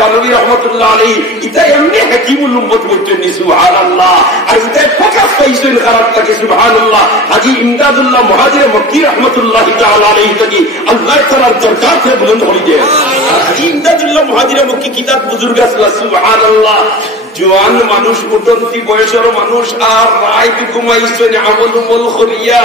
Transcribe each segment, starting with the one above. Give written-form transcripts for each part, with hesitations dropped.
কানবী রহমাতুল্লাহ আলাইহি এটা এমনি হাকিমুল উম্মত বলতেন সুবহানাল্লাহ। আর এটা ফোকাস পাইছেন খারাপ থাকে সুবহানাল্লাহ। হাজী ইমদাদুল্লাহ মুহাজির মক্কি রাহমাতুল্লাহি তাআলা আলাইহি থেকে আল্লাহ তাআলার দরকার থেকে বুলন্দ হয়ে যায়। হাজী ইমদাদুল্লাহ মুহাজির মক্কি কিতাব বুজুর্গ আছে সুবহানাল্লাহ। জোয়ান মানুষ মোটামুটি বয়সের মানুষ আর রাইত ঘুমাইছেন আমল উমল করিয়া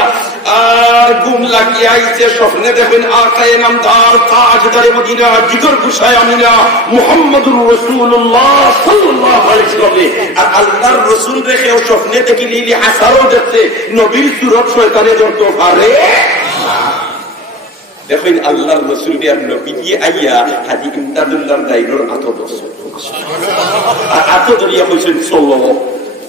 আর ঘুম লাগিয়ে আইছে স্বপ্নে দেখেন আকায়ে নামদার তাজদারে মদিনা জিগর কুশায় আমিনা মুহাম্মদুর রাসূলুল্লাহ সাল্লাল্লাহু আলাইহি ওয়াসাল্লাম। আর আল্লাহর রাসূল দেখেও স্বপ্নে দেখিলি হাসারও দেখতে নবীর সুরত শয়তানে ধরতে পারে। দেখেন আল্লাহর রাসূল আর নবী আইয়া হাজী ইমদাদুল্লাহর দাইরর আতো দর্শন আর আতো ধরিয়া কইছেন চলো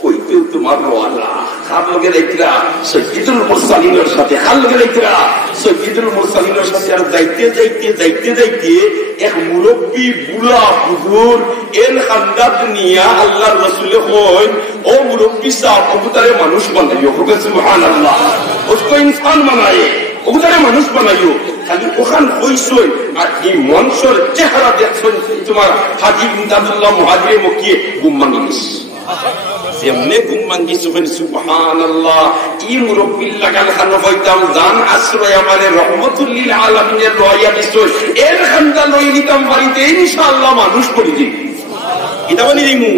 কইতেও তোমার ওয়ালা খার লগে রাইতরা সৈয়দুল মুরসালিনের সাথে খার লগে রাইতরা সৈয়দুল মুরসালিনের সাথে আর যাইতে যাইতে যাইতে যাইতে এক মুরব্বী বুড়া হুজুর এর খান্দাত নিয়া আল্লাহর রাসূলে কইন ও মুরব্বী সাহেব কবুতরে মানুষ বানাইও সুবহানাল্লাহ ওসকো ইনসান বানায়ে কবুতরে মানুষ বানাইও খালি ওখান হইছই আর এই মনসর চেহারা দেখছেন তোমার হাজী ইমদাদুল্লাহ মুহাজির মক্কি ঘুম ভাঙিস যেমনে ঘুম ভাঙিস সুবহানাল্লাহ। ই মুরব্বী লাগাল খান হইতাম জান আশ্রয় আমারে রহমতুল লিল আলামিনের রয়া দিছই এর খান্দা লই নিতাম বাড়িতে ইনশাআল্লাহ মানুষ করে দিই এটা বলি দিমু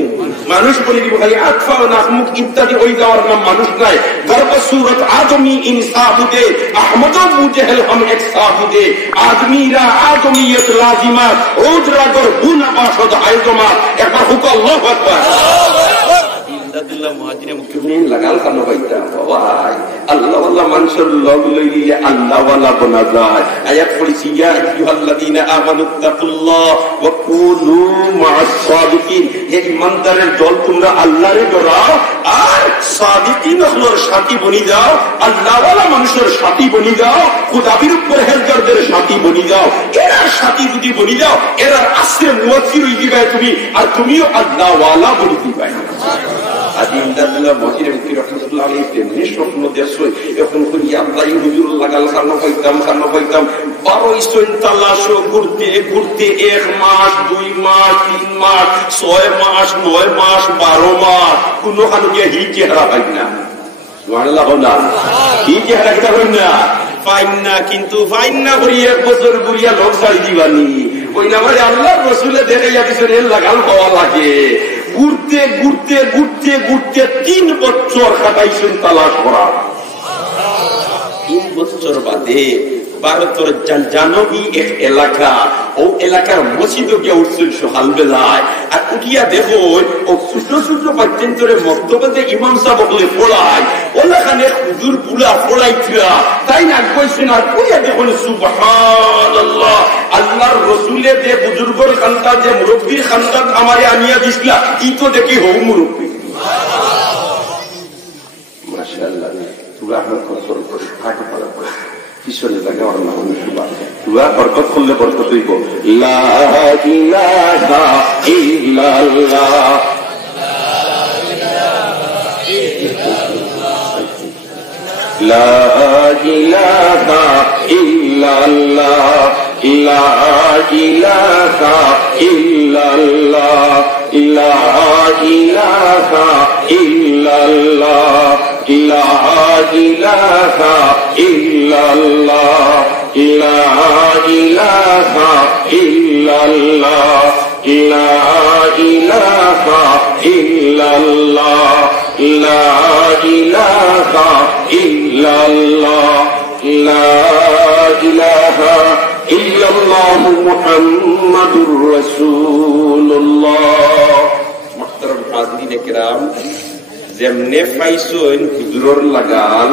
মানুষ বলে দিব খালি আতফা ও নাহমুক ইত্যাদি ওই যাওয়ার নাম মানুষ নাই। গর্ব সুরত আদমি ইনসাবুদে আহমদ মুজেহল হাম এক সাবুদে আদমিরা আদমিয়ত লাজিমাত ওজরা গর গুনা বাসদ আইজমা একবার হুক আল্লাহু আকবার। ইমদাদুল্লাহ মুহাজির মুকিমিন লাগাল কানো বাইতা বাবা আল্লাহ আল্লাহ মানুষের লগ লইলে আল্লাহ ওয়ালা বনা যায়। আয়াত পড়ছি ইয়া আইয়ুহাল্লাযীনা আমানুত্তাকুল্লাহ ওয়া কুনু মা'আস সাদিকিন। হে ঈমানদারের দল তোমরা আল্লাহরে ডরাও আর সাদিকিনের সাথী বনি যাও, আল্লাহ ওয়ালা মানুষের সাথী বনি যাও, খুদাবির পরহেজগারদের সাথী বনি যাও। এরার সাথী যদি বনি যাও এরার আশ্রয় মুয়াজ্জির হই দিবা তুমি আর তুমিও আল্লাহ ওয়ালা বনি দিবা। হাজী ইমদাদুল্লাহ মুহাজির মক্কি রাহমাতুল্লাহ আলাইহি তেমনি স্বপ্ন দেখছই এখন করি আল্লাহ হুজুর লাগাল খানো পাইতাম 12 তালাশ ঘুরতে ঘুরতে 1 মাস 2 মাস 3 মাস 6 মাস 9 মাস 12 মাস কোনো খানো গিয়ে হি চেহারা পাই না সুবহানাল্লাহ না হি চেহারা কিটা হই না পাই না কিন্তু পাই না করি 1 বছর ঘুরিয়া লোক ছাড়ি দিবানি ওই না ভাই আল্লাহর রাসূলে দেখাইয়া দিছেন এর লাগাল পাওয়া লাগে। ঘুরতে ঘুরতে ঘুরতে ঘুরতে 3 বছর কাটাইছেন তালাশ করা। 3 বছর বাদে ভারতের জানবী এক এলাকা ও এলাকার মসজিদে গিয়ে উঠছেন সকাল বেলায় আর উঠিয়া দেখো ও ছোট ছোট বাচ্চান্তরে মক্তবে ইমাম সাহেব বলে পড়ায় ওখানে হুজুর পুরা পড়াইছিলা তাই না কইছেন আর কইয়া দেখুন সুবহানাল্লাহ আল্লাহর রাসূলে যে বুজুর্গর খানতা যে মুরব্বির খানতা আমারে আনিয়া দিছিলা ই তো দেখি হউ মুরব্বি মাশাআল্লাহ তুলা কসর কাটা পড়া পড়া পিছনে লাগে আমার নাম সুবহান তুলা বরকত করলে বরকত হইব। লা ইলাহা ইল্লাল্লাহ লা ইলাহা ইল্লাল্লাহ লা ইলাহা ইল্লাল্লাহ লা ইলাহা ইল্লাল্লাহ লা ইলাহা ইল্লাল্লাহ লা ইলাহা ইল্লাল্লাহ লা ইলাহা ইল্লাল্লাহ লা ইলাহা ইল্লাল্লাহ লা ইলাহা ইল্লাল্লাহ মুহাম্মাদুর রাসূলুল্লাহ। মুহতারাম হাজিরিনে কিরাম যেমনে পাইছেন হুজুরের লাগাল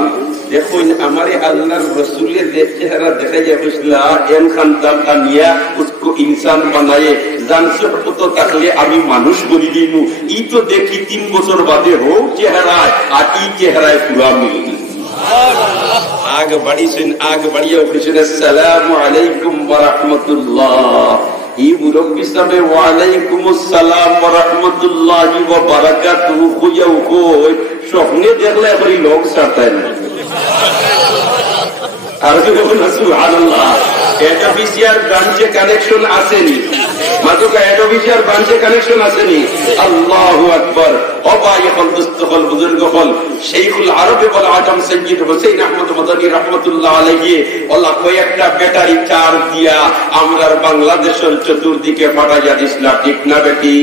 দেখুন আমারে আল্লাহর রাসূলের যে চেহারা দেখাইয়া কইছিলা এন খানদান কানিয়া उसको इंसान बनाए जान से तो থাকলে আমি মানুষ বলি দিমু ই তো দেখি 3 বছর বাদে হো চেহারায় আর ই চেহারায় পুরা মিল সুবহানাল্লাহ। আগে বাড়িছেন আগে বাড়িয়া কইছেন আসসালামু আলাইকুম ওয়া রাহমাতুল্লাহ ই মুরব্বি সাহেব ওয়া আলাইকুমুস সালাম ওয়া রাহমাতুল্লাহি ওয়া বারাকাতুহু কইয়াও কই স্বপ্নে দেখলে এবারে লোক ছাড়তাই না আর কি বলুন সুবহানাল্লাহ। এটা বিসিআর ব্রাঞ্চে কানেকশন আসেনি আজও হেড অফিসার ব্রাঞ্চে কানেকশন আসেনি। আল্লাহু আকবার। অবাই হল দুস্থ হল বুজুর্গ হল শেখুল আরবে বল আজম সৈয়দ হোসেন আহমদ মাদানী রহমতুল্লাহ আলাইহি ওলা কয়েকটা ব্যাটারি চার্জ দিয়া আমরার বাংলাদেশের চতুর্দিকে পাঠাইয়া দিছিল, ঠিক না বেটি?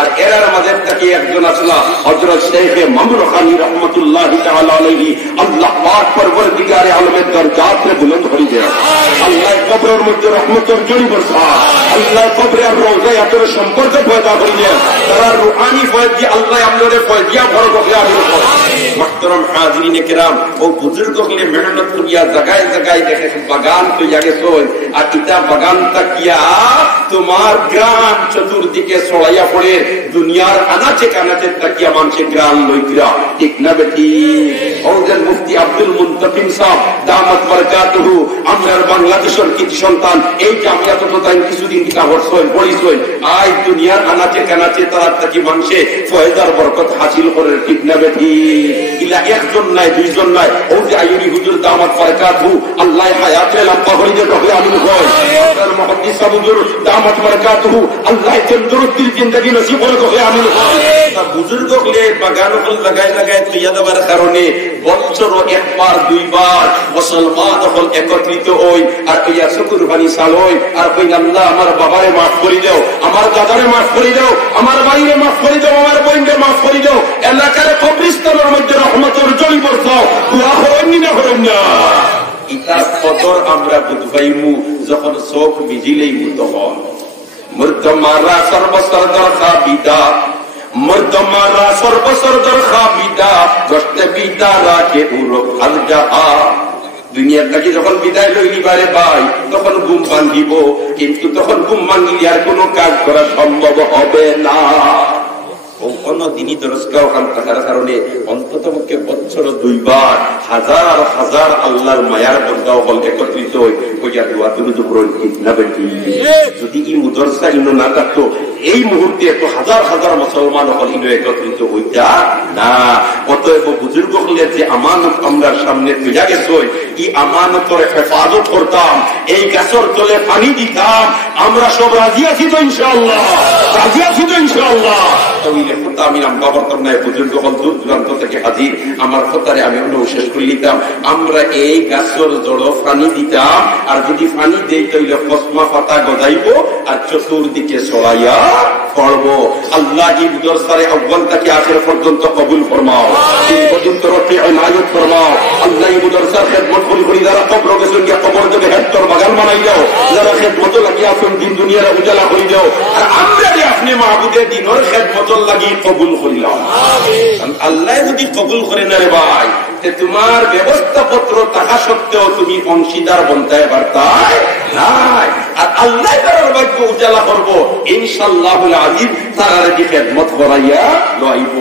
আর এরার মাঝে থেকে একজন আসলা হযরত শেখ মামুন খানী রহমতুল্লাহ তাআলা আলাইহি। আল্লাহ পাক পরওয়ারদিগারে আলমের দরজাতে বুলন্দ করে দেয়। আল্লাহ কবরের মধ্যে রহমতের জড়ি বর্ষা, আল্লাহ কবরে আর রওজায় এতর সম্পর্ক পয়দা করে দেয়। তারা রুহানি ফয়েজ দিয়ে আল্লাহ আপনাদের ফয়েজিয়া ভর করে আমি মুহতারাম হাজিরিন কিরাম। ও বুজুর্গ হলে মেহনত করিয়া জায়গায় জায়গায় দেখে বাগান তৈয়া গেছেন। আর ইটা বাগান তাকিয়া তোমার গ্রাম চতুর্দিকে ছড়াইয়া পড়ে দুনিয়ার আনাচে কানাচে তাকিয়া মানুষের গ্রাম লইতিরা, ঠিক না বেটি? হযরত মুফতি আব্দুল মুনতাকিম সাহেব দামাত বারাকাতুহু আমরার বাংলাদেশের কৃতি সন্তান এই জামিয়াত তো তাই কিছুদিন কাগজ পড়িছই। আজ দুনিয়ার আনাচে কানাচে তারা তাকি মানুষে ফয়েদার বরকত হাসিল করে, ঠিক না বেটি? ইলা একজন নাই দুইজন নাই। ও যে আইয়ুবী হুজুর দামাত বারাকাতুহু আল্লাহ হায়াতে লম্বা করে যে তবে আমি কই তার মুহাদ্দিস হুজুর দামাত বারাকাতুহু আল্লাহ তন্দুরুস্তির জিন্দেগি নসিব করে তবে আমি কই। তা বুজুর্গ হলে বাগান হল লাগায় লাগায় তৈয়া দেওয়ার কারণে বছর একবার দুইবার মুসলমান হল একত্রিত হই আর ইয়া শুকর বানি সালই আর কই আল্লাহ আমার বাবারে মাফ করে দাও, আমার দাদারে মাফ করে দাও, আমার ভাইরে মাফ করে দাও, আমার বোনকে মাফ করে দাও। এলাকার কবরস্থানের মধ্যে রহমতের জড়ি বর্ষাও, দোয়া হয়নি না হরম না। ইতার কদর আমরা বুঝবাইমু যখন চোখ ভিজিলেইমু তখন। মুর্দমারা সর্বসরদার খাবিদা, মুর্দমারা সর্বসরদার খাবিদা, গস্তে বিদা রাখে উরব আল জাহা। দুনিয়ার কাছে যখন বিদায় লইলি বারে ভাই তখন ঘুম ভাঙ্গিব, কিন্তু তখন ঘুম ভাঙ্গিলে আর কোনো কাজ করা সম্ভব হবে না। দিনই দরজগাঁও খান থাকার কারণে অন্তত পক্ষে বছর দুইবার হাজার হাজার আল্লাহর মায়ার বন্দাও হল একত্রিত হইয়া দোয়া দুরুদ পড়েন, ঠিক না বেটি? যদি এই মুদরসা ইনো না থাকতো এই মুহূর্তে এত হাজার হাজার মুসলমান হল ইনো একত্রিত হইতা না। অতএব বুজুর্গ হলে যে আমানত আমরা সামনে তুলে গেছে এই আমানতের হেফাজত করতাম, এই গাছের তলে পানি দিতাম। আমরা সব রাজি আছি তো ইনশাআল্লাহ? রাজি আছি তো ইনশাআল্লাহ? আমি নাম্বা করতাম না, বুজুর্গ হল দূর দূরান্ত থেকে হাজির। আমার কথারে আমি অন্য শেষ করে নিতাম। আমরা এই গাছের জড় পানি দিতাম, আর যদি পানি দেই তাইলে কসমা পাতা গজাইব আর চতুর্দিকে ছড়াইয়া পড়ব। আল্লাহ এই দরসারে আউয়াল থেকে আখির পর্যন্ত কবুল ফরমাও, এই পর্যন্ত রফি ইনায়াত ফরমাও। আল্লাহ এই দরসার খেদমত করি যারা কবর গেছেন গিয়া কবর থেকে হেক্টর বাগান বানাই দাও, যারা খেদমত লাগিয়ে আছেন দিন দুনিয়ার উজালা করে দাও। আর আমরা যে আপনি মাহবুদের দিনের খেদমত লাগি কবুল করিলাম। আল্লাহ যদি কবুল করে না রে ভাই, তোমার ব্যবস্থাপত্র থাকা সত্ত্বেও তুমি অংশীদার বনতে পারতাই নাই। আর আল্লাহ তার ভাগ্য উজালা করবো ইনশাআল্লাহুল আজিজ, তার খেদমত করাইয়া লইব।